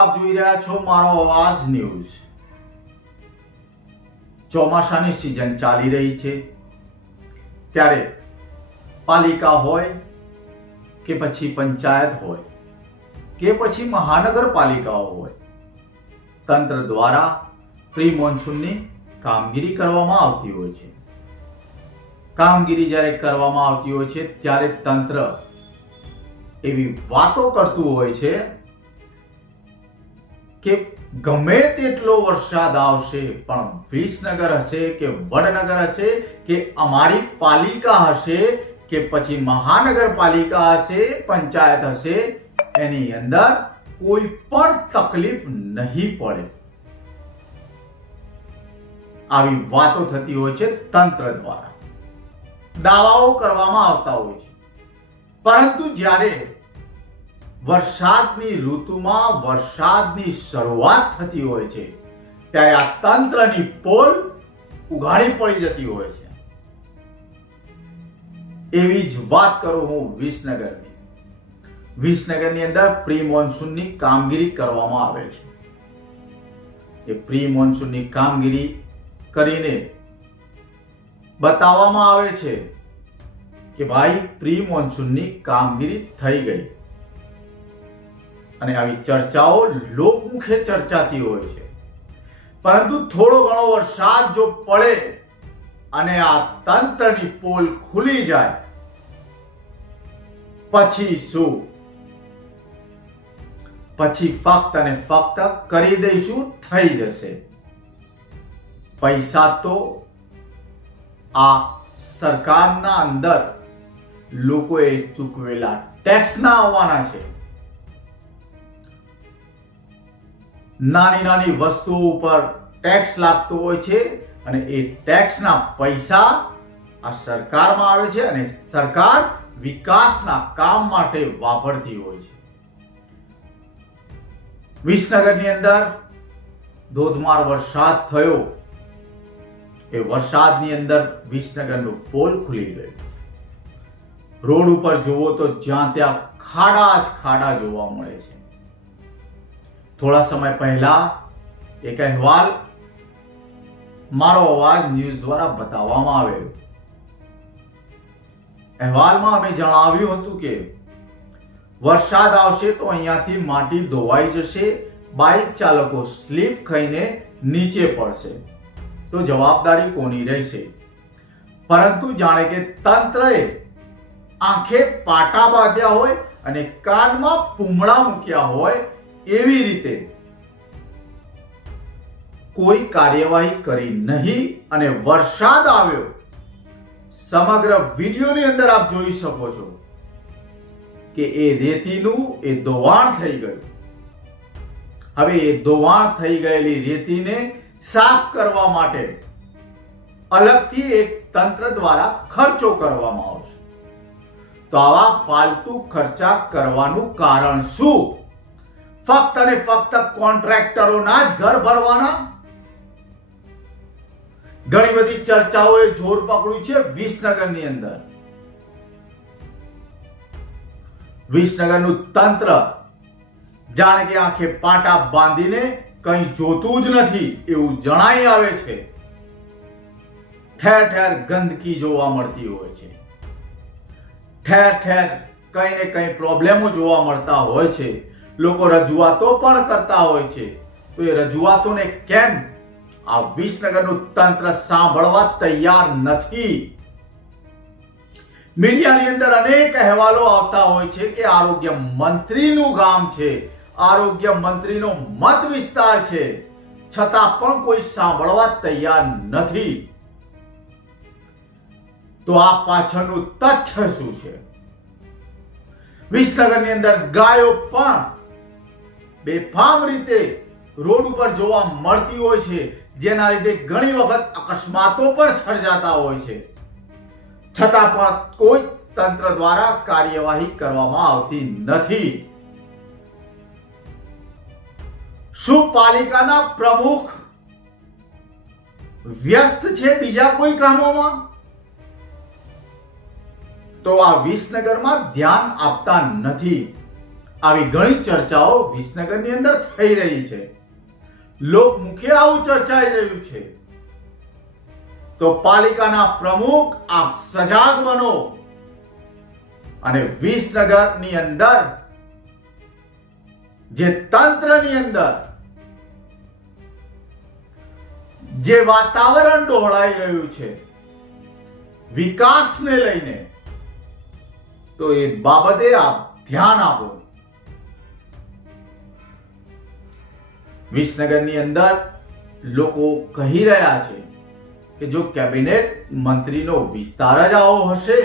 આપ જોઈ રહ્યા છો મારો અવાજ ન્યૂઝ. ચોમાસાની સિઝન ચાલી રહી છે. ત્યારે પાલિકા હોય કે પછી પંચાયત હોય કે પછી મહાનગરપાલિકાઓ હોય, તંત્ર દ્વારા પ્રી મોન્સૂનની કામગીરી કરવામાં આવતી હોય છે. કામગીરી જ્યારે કરવામાં આવતી હોય છે, ત્યારે તંત્ર એવી વાતો કરતું હોય છે કે ગમે તેટલો વરસાદ આવશે, પણ વિસનગર હશે કે વડનગર હશે, કે અમારી પાલિકા હશે, કે પછી મહાનગરપાલિકા હશે, પંચાયત હશે, એની અંદર કોઈ પણ તકલીફ નહીં પડે. આવી વાતો થતી હોય છે તંત્ર દ્વારા. દાવાઓ કરવામાં આવતા હોય છે. પરંતુ જ્યારે વરસાદની ઋતુમાં વરસાદની શરૂઆત થતી હોય છે, ત્યારે આ તંત્રની પોલ ઉઘાડી પડી જતી હોય છે. એવી જ વાત કરું હું વિસનગરની. વિસનગરની અંદર પ્રી મોન્સૂનની કામગીરી કરવામાં આવે છે. એ પ્રી મોન્સૂનની કામગીરી કરીને બતાવવામાં આવે છે કે ભાઈ, પ્રી મોન્સૂનની કામગીરી થઈ ગઈ. અને આવી ચર્ચાઓ લોકમુખે ચર્ચાતી હોય છે. પરંતુ થોડો ઘણો વરસાદ જો પડે અને આ તંત્રની પોલ ખુલી જાય, પછી શું? પછી ફક્ત અને ફક્ત કરી દઈશું, થઈ જશે. પૈસા તો આ સરકારના અંદર લોકોએ ચૂકવેલા ટેક્સના આવવાના છે. નાની નાની વસ્તુઓ ઉપર ટેક્સ લાગતો હોય છે અને એ ટેક્સના પૈસા આ સરકારમાં આવે છે અને સરકાર વિકાસના કામ માટે વાપરતી હોય છે. વિસનગરની અંદર ધોધમાર વરસાદ થયો. એ વરસાદની અંદર વિસનગરનું પોલ ખુલી ગયું. રોડ ઉપર જુઓ તો જ્યાં ત્યાં ખાડા જ ખાડા જોવા મળે છે. થોડા સમય પહેલા એક અહેવાલ મારો અવાજ ન્યૂઝ દ્વારા બતાવવામાં આવેલો અહેવાલમાં અમે જણાવ્યું હતું કે વરસાદ આવશે તો અહીંયાથી માટી ધોવાઈ જશે, બાઇક ચાલકો સ્લીપ ખાઈને નીચે પડશે. તો જવાબદારી કોની રહેશે? પરંતુ જાણે કે તંત્રએ આંખે પાટા બાંધ્યા હોય અને કાનમાં પૂમડા મૂક્યા હોય એવી રીતે કોઈ કાર્યવાહી કરી નહીં અને વરસાદ આવ્યો, સમગ્ર વિડીયોની અંદર આપ જોઈ શકો છો કે એ રેતીનું, એ ધોવાણ થઈ ગયું. હવે એ ધોવાણ થઈ ગયેલી રેતીને સાફ કરવા માટે અલગથી એક તંત્ર દ્વારા ખર્ચો કરવામાં આવશે. તો આવા ફાલતુ ખર્ચા કરવાનું કારણ શું? ફક્ત અને ફક્ત કોન્ટ્રાક્ટરોના જ ઘર ભરવાના? ઘણી બધી ચર્ચાઓએ જોર પકડ્યું છે વિસનગરની અંદર. વિસનગરનું તંત્ર જાણે કે આંખે પાટા બાંધીને કંઈ જોતું જ નથી એવું જણાઈ આવે છે. ઠેર ઠેર ગંદકી જોવા મળતી હોય છે. ઠેર ઠેર કંઈ ને કંઈ પ્રોબ્લેમો જોવા મળતા હોય છે. લોકો રજૂઆતો પણ કરતા હોય છે. તો એ રજૂઆતોને કેમ? આ વિસનગરનું તંત્ર સાંભળવા તૈયાર નથી. મીડિયાની અંદર અનેક અહેવાલો આવતા હોય છે કે આરોગ્ય મંત્રીનું ગામ છે. આરોગ્ય મંત્રીનો મત વિસ્તાર છે. છતાં પણ કોઈ સાંભળવા તૈયાર નથી. તો આ પાછળનું તથ્ય શું છે? વિસનગરની અંદર ગાયો પણ બેફામ રીતે રોડ ઉપર જોવા મળતી હોય છે, જેના લીધે ઘણી વખત અકસ્માતો પણ સર્જાતા હોય છે. છતાં પણ કોઈ તંત્ર દ્વારા કાર્યવાહી કરવામાં આવતી નથી. શું પાલિકાના પ્રમુખ વ્યસ્ત છે બીજા કોઈ કામોમાં? તો આ વિસનગરમાં ધ્યાન આપતા નથી. આવી ઘણી ચર્ચાઓ વિસનગરની અંદર થઈ રહી છે. લોકમુખે આવું ચર્ચાઈ રહ્યું છે. તો પાલિકાના પ્રમુખ આપ સજાગ બનો. અને વિસનગરની અંદર, જે તંત્રની અંદર, જે વાતાવરણ ડહોળાઈ રહ્યું છે, વિકાસને લઈને, તો એ બાબતે આપ ધ્યાન આપો. વિસનગરની અંદર લોકો કહી રહ્યા છે કે જો કેબિનેટ મંત્રીનો વિસ્તાર જ આવો હશે,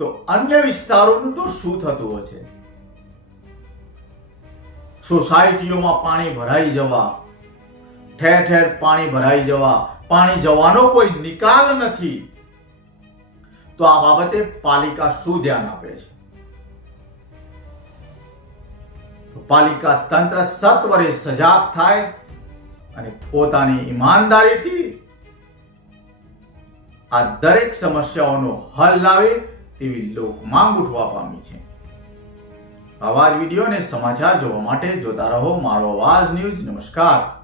તો અન્ય વિસ્તારોનું તો શું થતું હશે? સોસાયટીઓમાં પાણી ભરાઈ જવા, ઠેર ઠેર પાણી ભરાઈ જવા, પાણી જવાનો કોઈ નિકાલ નથી, તો આ બાબતે પાલિકા શું ધ્યાન આપે છે? પાલિકા તંત્ર સત્વરે સજાગ થાય અને પોતાની ઈમાનદારીથી આ દરેક સમસ્યાઓનો હલ લાવે તેવી લોક માંગ ઉઠવા પામી છે. આવા જ વીડિયો અને સમાચાર જોવા માટે જોતા રહો મારો આવાજ ન્યૂઝ. નમસ્કાર.